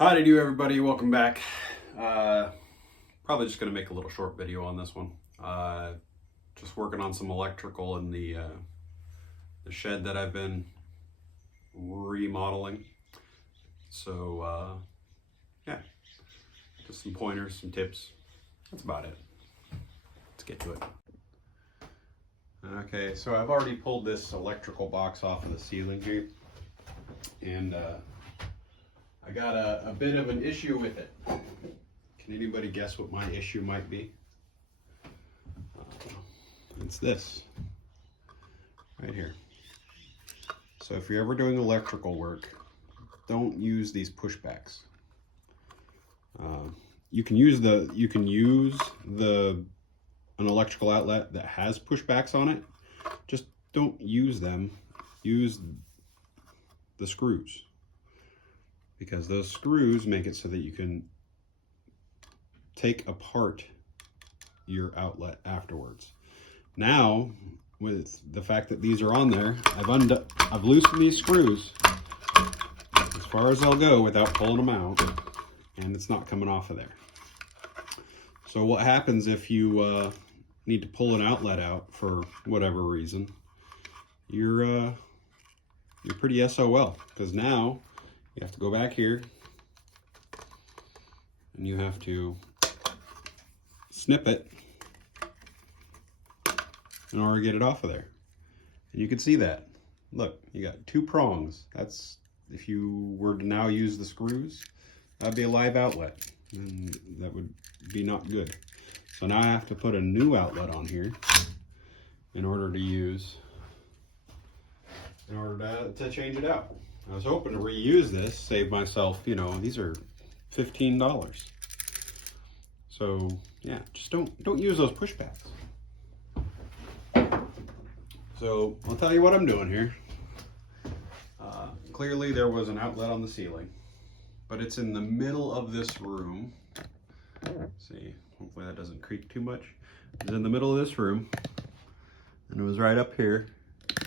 Howdy do everybody, welcome back. Probably just going to make a little short video on this one. Just working on some electrical in the shed that I've been remodeling. So yeah, just some pointers, some tips. That's about it. Let's get to it. Okay, so I've already pulled this electrical box off of the ceiling here, and I got a bit of an issue with it. Can anybody guess what my issue might be? It's this right here. So if you're ever doing electrical work, don't use these pushbacks. You can use an electrical outlet that has pushbacks on it. Just don't use them. Use the screws, because those screws make it so that you can take apart your outlet afterwards. Now, with the fact that these are on there, I've loosened these screws as far as they'll go without pulling them out, and it's not coming off of there. So what happens if you need to pull an outlet out for whatever reason? You're pretty SOL, because now you have to go back here and you have to snip it in order to get it off of there. And you can see that. Look, you got two prongs. That's, if you were to now use the screws, that'd be a live outlet, and that would be not good. So now I have to put a new outlet on here in order to change it out. I was hoping to reuse this, save myself, these are $15. So yeah, just don't use those pushbacks. So I'll tell you what I'm doing here. Clearly there was an outlet on the ceiling, but it's in the middle of this room. Let's see, hopefully that doesn't creak too much. It's in the middle of this room, and it was right up here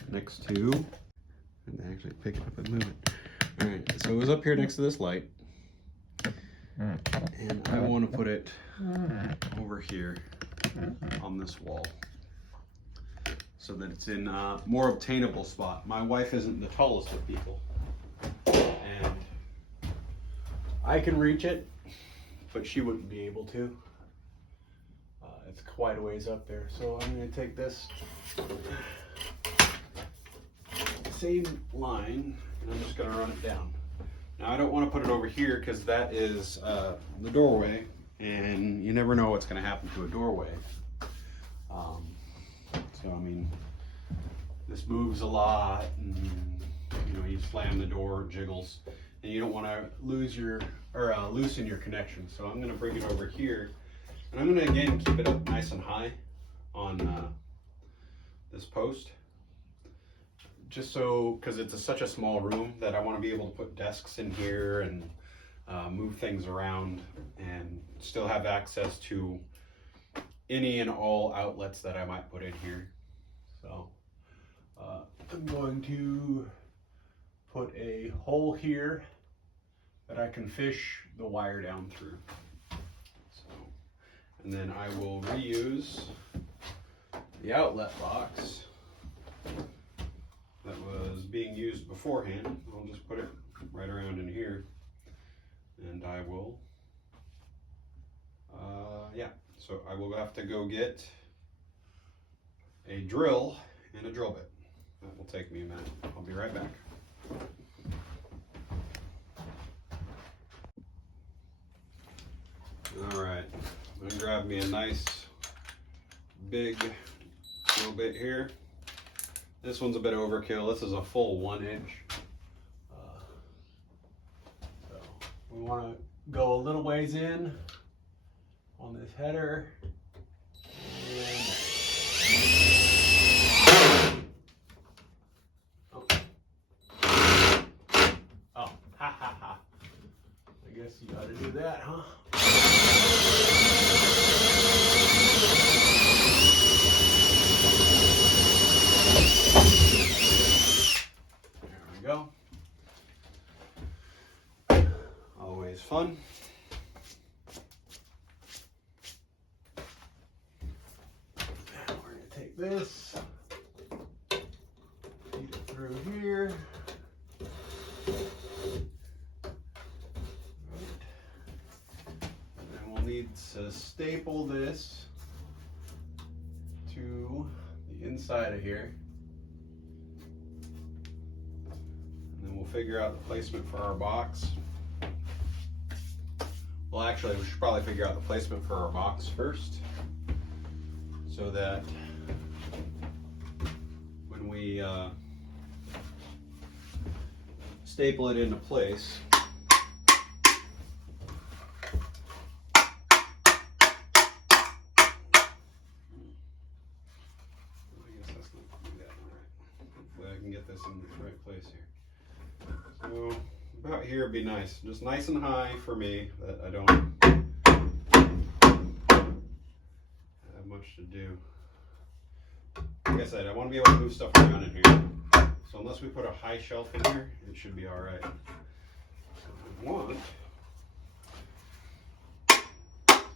next to, and actually pick it up and move it. All right, so it was up here next to this light, and I want to put it over here on this wall so that it's in a more obtainable spot. My wife isn't the tallest of people, and I can reach it, but she wouldn't be able to. It's quite a ways up there, so I'm going to take this same line, and I'm just going to run it down. Now I don't want to put it over here because that is the doorway, and you never know what's going to happen to a doorway. So I mean, this moves a lot, and you slam the door, it jiggles, and you don't want to loosen your connection. So I'm going to bring it over here, and I'm going to again keep it up nice and high on this post. Just so, because it's such a small room that I want to be able to put desks in here and move things around and still have access to any and all outlets that I might put in here. So I'm going to put a hole here that I can fish the wire down through. So, and then I will reuse the outlet box that was being used beforehand. I'll just put it right around in here, and I will, so I will have to go get a drill and a drill bit. That will take me a minute. I'll be right back. All right, I'm gonna grab me a nice big drill bit here. This one's a bit overkill. This is a full 1 inch. So we want to go a little ways in on this header. Oh, ha ha ha. I guess you got to do that, huh? There we go. always fun. Now we're going to take this, feed it through here. And then we'll need to staple this to the inside of here. And then we'll figure out the placement for our box. Well, actually, we should probably figure out the placement for our box first, so that when we staple it into place, I can get this in the right place here. So about here would be nice, just nice and high for me, that I don't have much to do. Like I said, I want to be able to move stuff around in here. So unless we put a high shelf in here, it should be all right. So I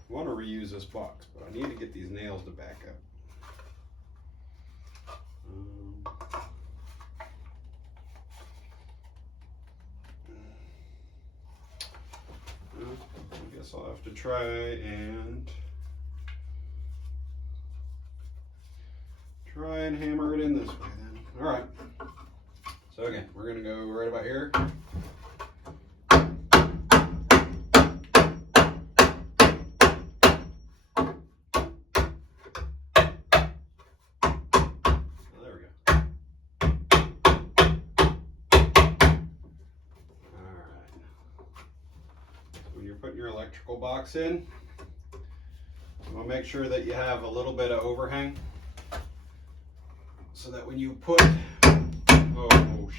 want to reuse this box, but I need to get these nails to back up. I guess I'll have to try and hammer it in this way then. All right. So again, we're gonna go right about here. There we go. All right. When you're putting your electrical box in, you want to make sure that you have a little bit of overhang, so that when you put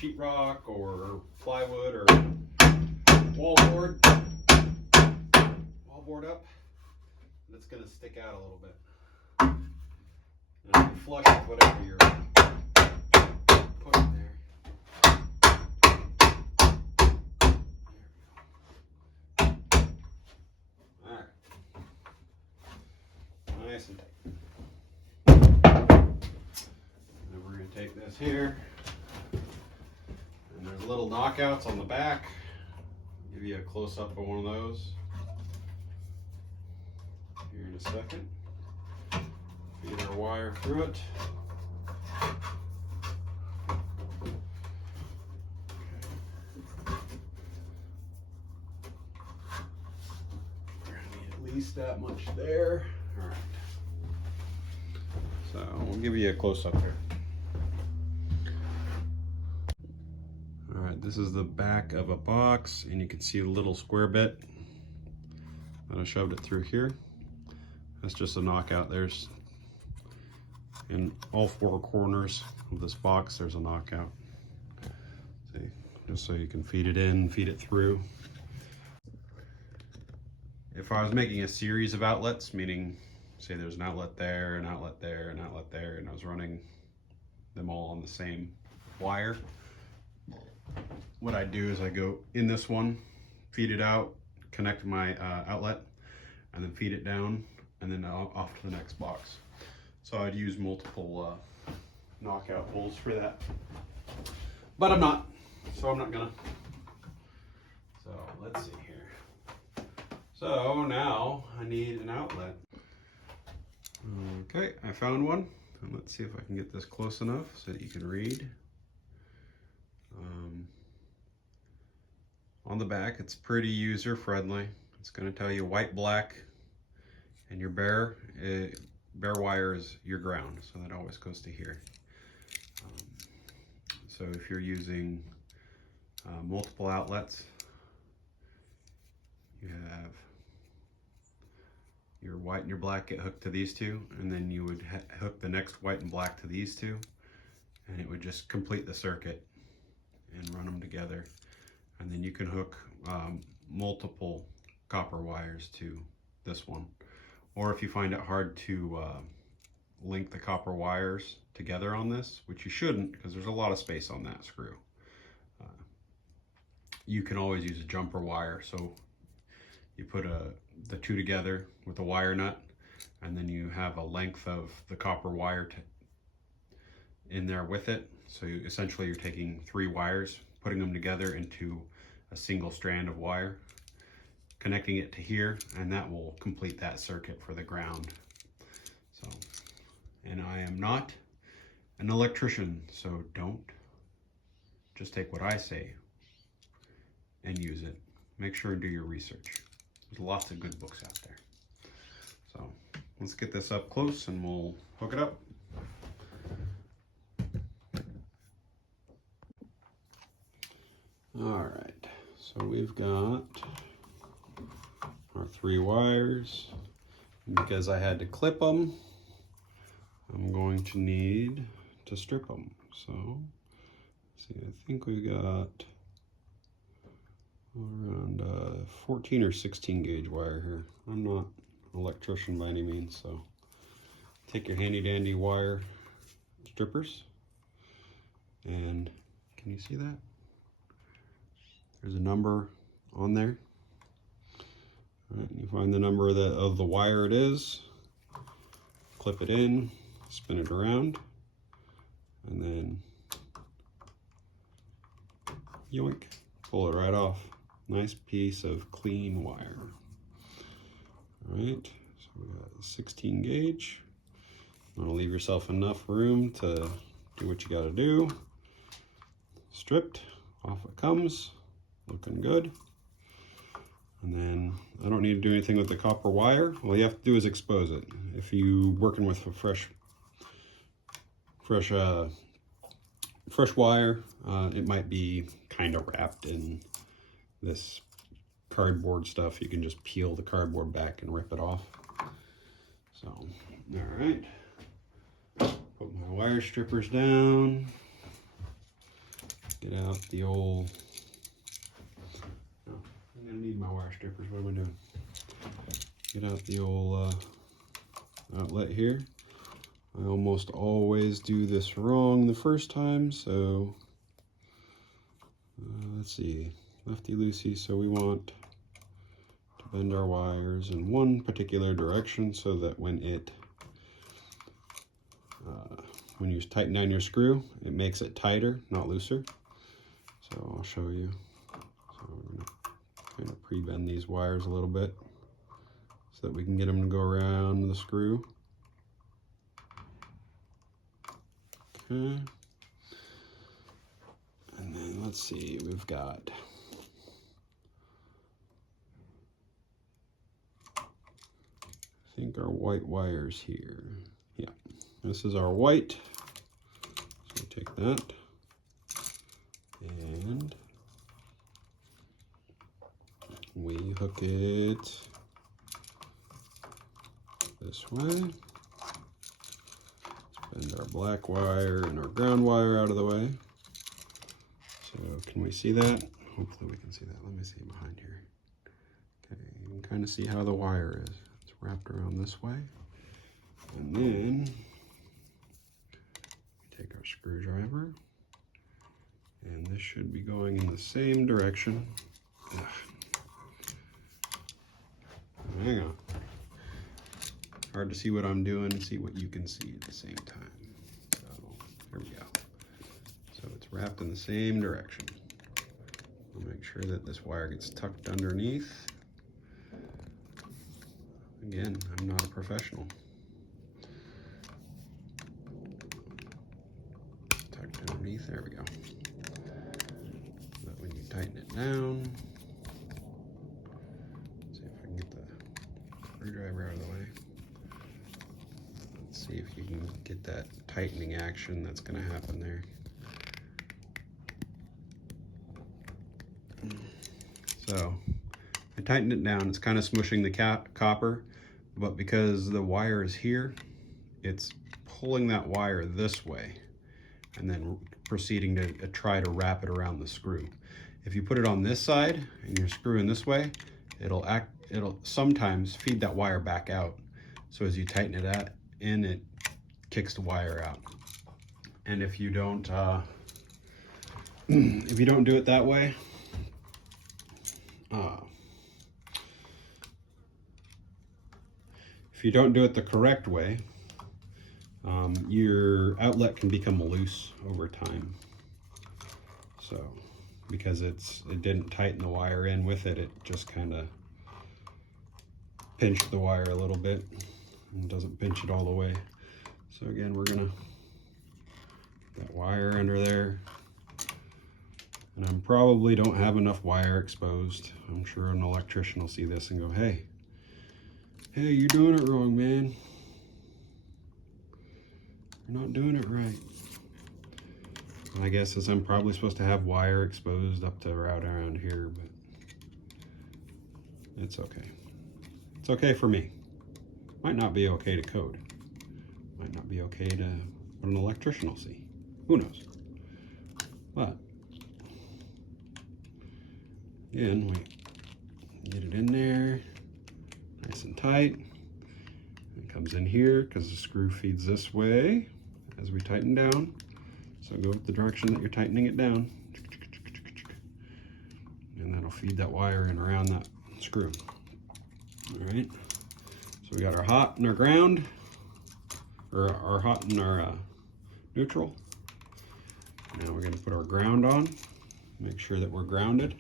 sheetrock or plywood or wallboard up, it's going to stick out a little bit. And it'll be flush with whatever you're putting there. Alright. Nice and tight. And we're going to take this here. And there's little knockouts on the back. I'll give you a close-up of one of those here in a second. Feed our wire through it. We're gonna need at least that much there. All right. So we'll give you a close-up here. All right, this is the back of a box, and you can see the little square bit that I shoved it through here. That's just a knockout. There's, in all four corners of this box, there's a knockout. See, just so you can feed it in, feed it through. If I was making a series of outlets, meaning say there's an outlet there, an outlet there, an outlet there, and I was running them all on the same wire, what I do is I go in this one, feed it out, connect my outlet, and then feed it down, and then off to the next box. So I'd use multiple knockout holes for that. But I'm not, so I'm not gonna. So let's see here. So now I need an outlet. Okay, I found one. And let's see if I can get this close enough so that you can read. On the back, it's pretty user friendly. It's going to tell you white, black, and your bare wire is your ground, so that always goes to here. So if you're using multiple outlets, you have your white and your black get hooked to these two, and then you would hook the next white and black to these two, and it would just complete the circuit and run them together. And then you can hook multiple copper wires to this one. Or if you find it hard to link the copper wires together on this, which you shouldn't because there's a lot of space on that screw, you can always use a jumper wire. So You put the two together with a wire nut, and then you have a length of the copper wire in there with it. So essentially you're taking 3 wires, putting them together into a single strand of wire, connecting it to here, and that will complete that circuit for the ground. So, and I am not an electrician, so don't just take what I say and use it. Make sure and do your research. There's lots of good books out there. So let's get this up close and we'll hook it up. All right, so we've got our 3 wires. And because I had to clip them, I'm going to need to strip them. So, let's see, I think we got around 14 or 16 gauge wire here. I'm not an electrician by any means, so take your handy dandy wire strippers, and can you see that? There's a number on there. All right, you find the number of the wire it is, clip it in, spin it around, and then yoink, pull it right off. Nice piece of clean wire. All right, so we got 16 gauge. You want to leave yourself enough room to do what you got to do. Stripped, off it comes, looking good. And then I don't need to do anything with the copper wire. All you have to do is expose it. If you're working with a fresh wire, it might be kind of wrapped in this cardboard stuff. You can just peel the cardboard back and rip it off. So, all right. Put my wire strippers down. Get out the old... I'm gonna need my wire strippers. What am I doing? Get out the old outlet here. I almost always do this wrong the first time, so let's see, lefty loosey. So we want to bend our wires in one particular direction so that when you tighten down your screw, it makes it tighter, not looser. So I'll show you. So we're gonna kind of pre-bend these wires a little bit so that we can get them to go around the screw. Okay. And then let's see, we've got I think our white wires here. Yeah, this is our white. So take that and we hook it this way. Let's bend our black wire and our ground wire out of the way. So can we see that? Hopefully we can see that. Let me see behind here. Okay, you can kind of see how the wire is. It's wrapped around this way. And then we take our screwdriver, and this should be going in the same direction. Ugh. Hang on. Hard to see what I'm doing and see what you can see at the same time. So here we go. So it's wrapped in the same direction. I'll make sure that this wire gets tucked underneath. Again, I'm not a professional. Tucked underneath, there we go. But when you tighten it down, see if I can get the screwdriver out of the way. Let's see if you can get that tightening action that's going to happen there. So I tightened it down. It's kind of smushing the copper, but because the wire is here, it's pulling that wire this way and then proceeding to try to wrap it around the screw. If you put it on this side and you're screwing this way, it'll sometimes feed that wire back out. So as you tighten it in, it kicks the wire out. And if you don't do it that way, if you don't do it the correct way, your outlet can become loose over time. So because it didn't tighten the wire in with it, it just kind of pinched the wire a little bit and doesn't pinch it all the way. So again, we're gonna put that wire under there. And I probably don't have enough wire exposed. I'm sure an electrician will see this and go, hey, you're doing it wrong, man. You're not doing it right. And I guess as I'm probably supposed to have wire exposed up to right around here, but it's okay. It's okay for me. Might not be okay to code. Might not be okay to what an electrician will see. Who knows? But again, we get it in there nice and tight. It comes in here because the screw feeds this way as we tighten down. So go with the direction that you're tightening it down. And that'll feed that wire in around that screw. All right, so we got our hot and our ground, or our hot and our neutral. Now we're gonna put our ground on, make sure that we're grounded.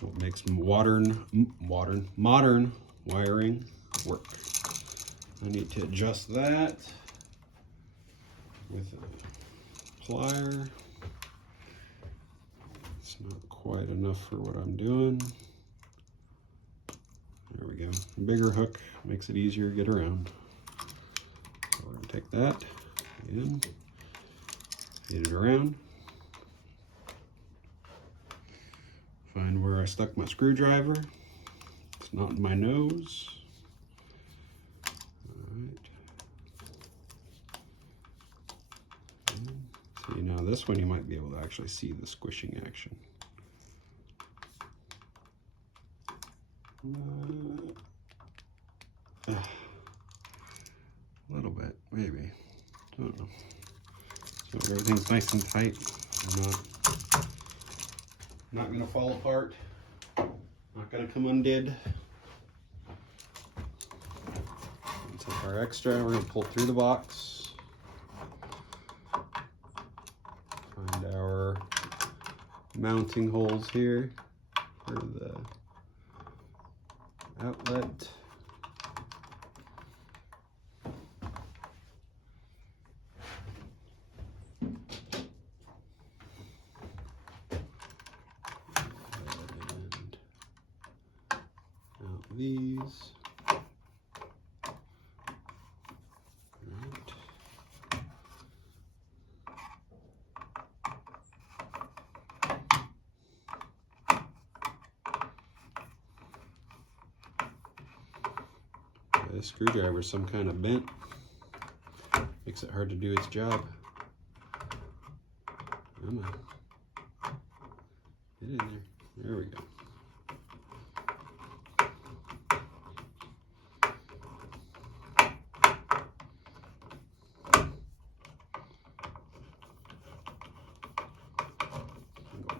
What makes modern wiring work. I need to adjust that with a plier. It's not quite enough for what I'm doing. There we go. A bigger hook makes it easier to get around. So we're going to take that in, feed it around. Find where I stuck my screwdriver. It's not in my nose. Alright. See, now this one you might be able to actually see the squishing action. A little bit, maybe. Don't know. So everything's nice and tight. Not gonna fall apart. Not gonna come undid. Take our extra. We're gonna pull through the box. Find our mounting holes here for the outlet. These. Right. This screwdriver is some kind of bent. Makes it hard to do its job. Come on. Get in there. There we go.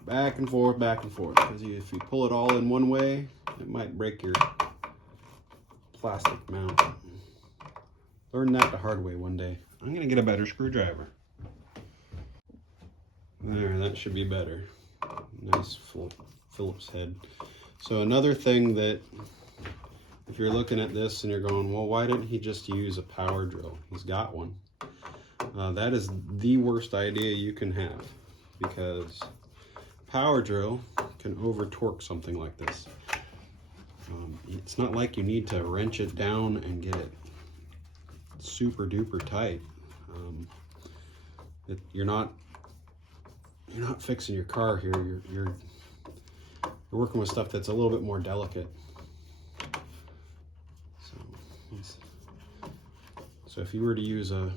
Back and forth, because if you pull it all in one way, it might break your plastic mount. Learned that the hard way one day. I'm gonna get a better screwdriver. There, that should be better. Nice Phillips head. So another thing that, if you're looking at this and you're going, well, why didn't he just use a power drill? He's got one. That is the worst idea you can have, because power drill can over torque something like this. It's not like you need to wrench it down and get it super duper tight. You're not fixing your car here. You're working with stuff that's a little bit more delicate. So if you were to use a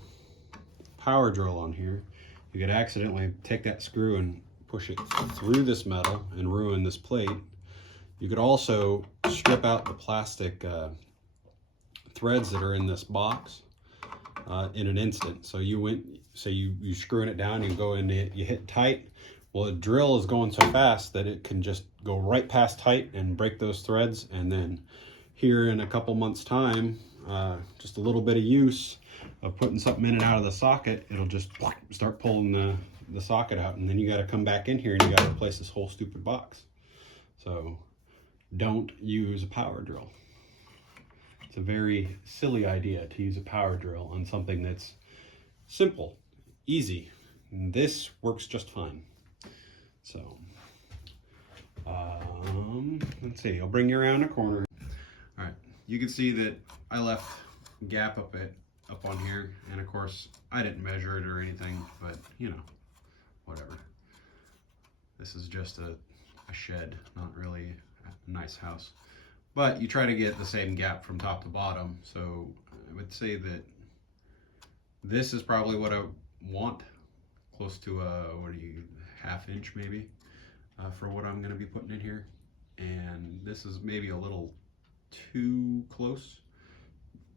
power drill on here, you could accidentally take that screw and push it through this metal and ruin this plate. You could also strip out the plastic threads that are in this box in an instant. So you screwing it down, you go in, you hit tight. Well, the drill is going so fast that it can just go right past tight and break those threads. And then here in a couple months' time, just a little bit of use of putting something in and out of the socket, it'll just start pulling the socket out, and then you got to come back in here and you got to replace this whole stupid box. So don't use a power drill. It's a very silly idea to use a power drill on something that's simple, easy. And this works just fine. So let's see, I'll bring you around the corner. All right, you can see that I left a gap up on here, and of course I didn't measure it or anything, but you know, whatever. This is just a shed, not really a nice house, but you try to get the same gap from top to bottom. So I would say that this is probably what I want, close to a half inch maybe, for what I'm going to be putting in here. And this is maybe a little too close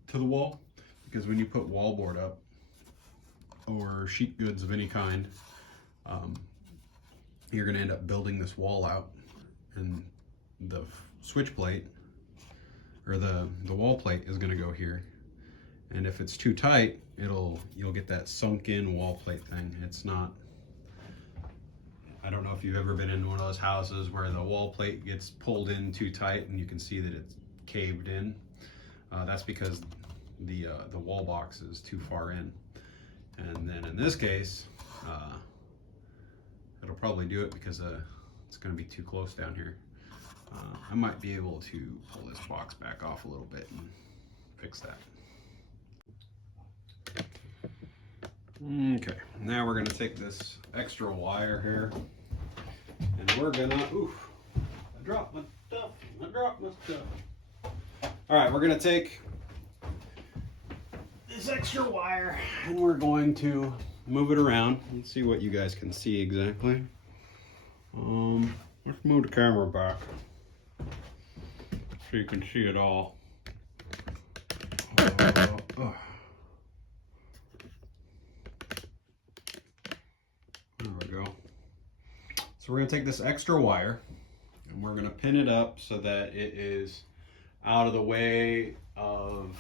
to the wall, because when you put wallboard up or sheet goods of any kind, you're going to end up building this wall out, and the switch plate or the wall plate is going to go here, and if it's too tight, you'll get that sunk in wall plate thing. It's not, I don't know if you've ever been in one of those houses where the wall plate gets pulled in too tight and you can see that it's caved in. That's because the wall box is too far in. And then in this case, it'll probably do it because it's going to be too close down here. I might be able to pull this box back off a little bit and fix that. Okay, now we're going to take this extra wire here, and we're gonna, oof, I dropped my stuff. All right, we're gonna take this extra wire and we're going to move it around and see what you guys can see exactly. Let's move the camera back so you can see it all. There we go. So we're going to take this extra wire and we're going to pin it up so that it is out of the way of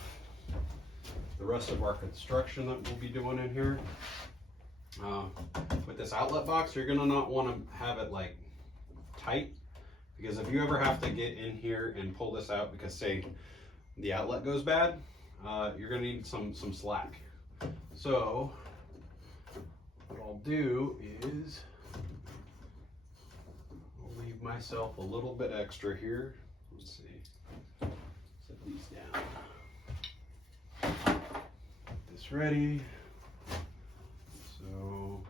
the rest of our construction that we'll be doing in here. With this outlet box, you're going to not want to have it like tight, because if you ever have to get in here and pull this out because say the outlet goes bad, you're going to need some slack. So what I'll do is I'll leave myself a little bit extra here. Let's see, set these down. Get this ready. So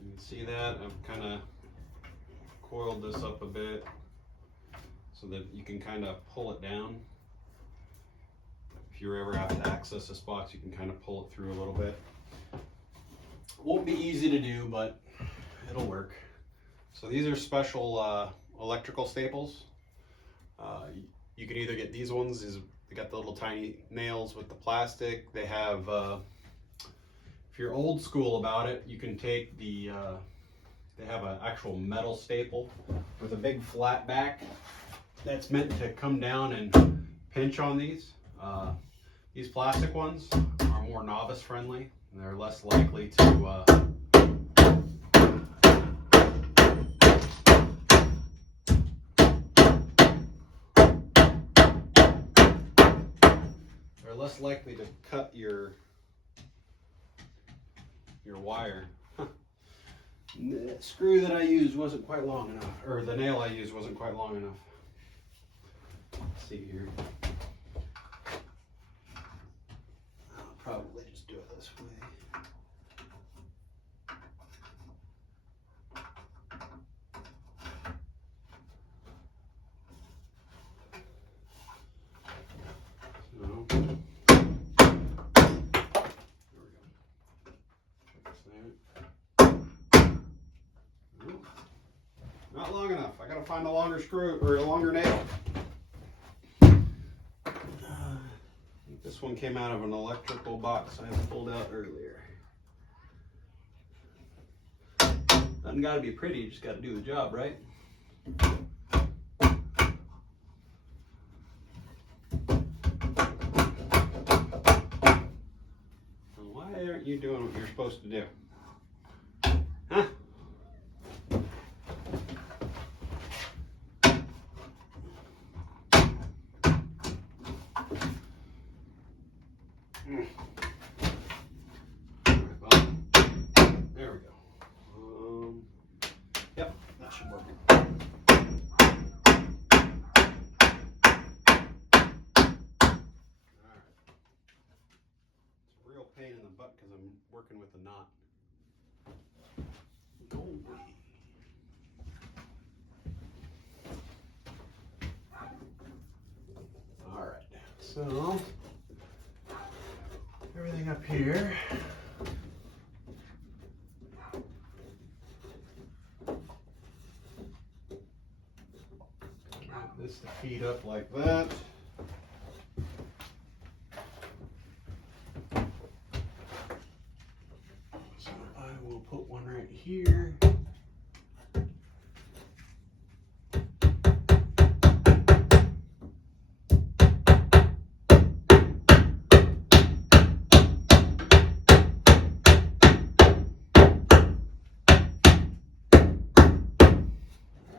you can see that I've kind of coiled this up a bit so that you can kind of pull it down. If you ever have to access this box, you can kind of pull it through a little bit. Won't be easy to do, but it'll work. So these are special electrical staples. You can either get these ones. They got the little tiny nails with the plastic. They have, if you're old school about it, you can take the, they have an actual metal staple with a big flat back that's meant to come down and pinch on these. These plastic ones are more novice friendly, and they're less likely to cut your wire. The screw that I used wasn't quite long enough, or the nail I used wasn't quite long enough. Let's see here. I'll probably just do it this way. Not long enough. I gotta find a longer screw or a longer nail. This one came out of an electrical box I pulled out earlier. Doesn't gotta be pretty, you just gotta do the job, right? aren't you doing what you're supposed to do? Huh? Well, there we go. Yep, that should work. Pain in the butt because I'm working with a knot. All right, so everything up here. Get this to feed up like that. We'll put one right here. All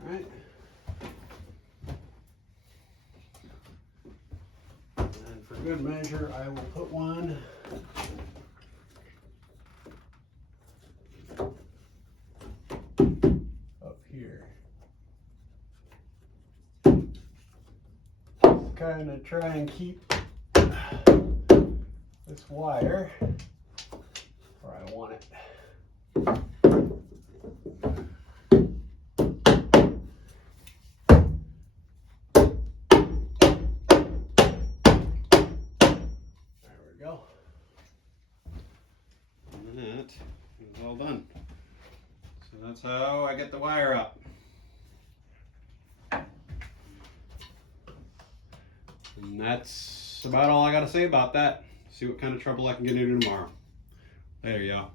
right. And for good measure, I will put one kind of try and keep this wire where I want it. There we go. And that is all done. So that's how I get the wire up. And that's about all I got to say about that. See what kind of trouble I can get into tomorrow. Later, y'all.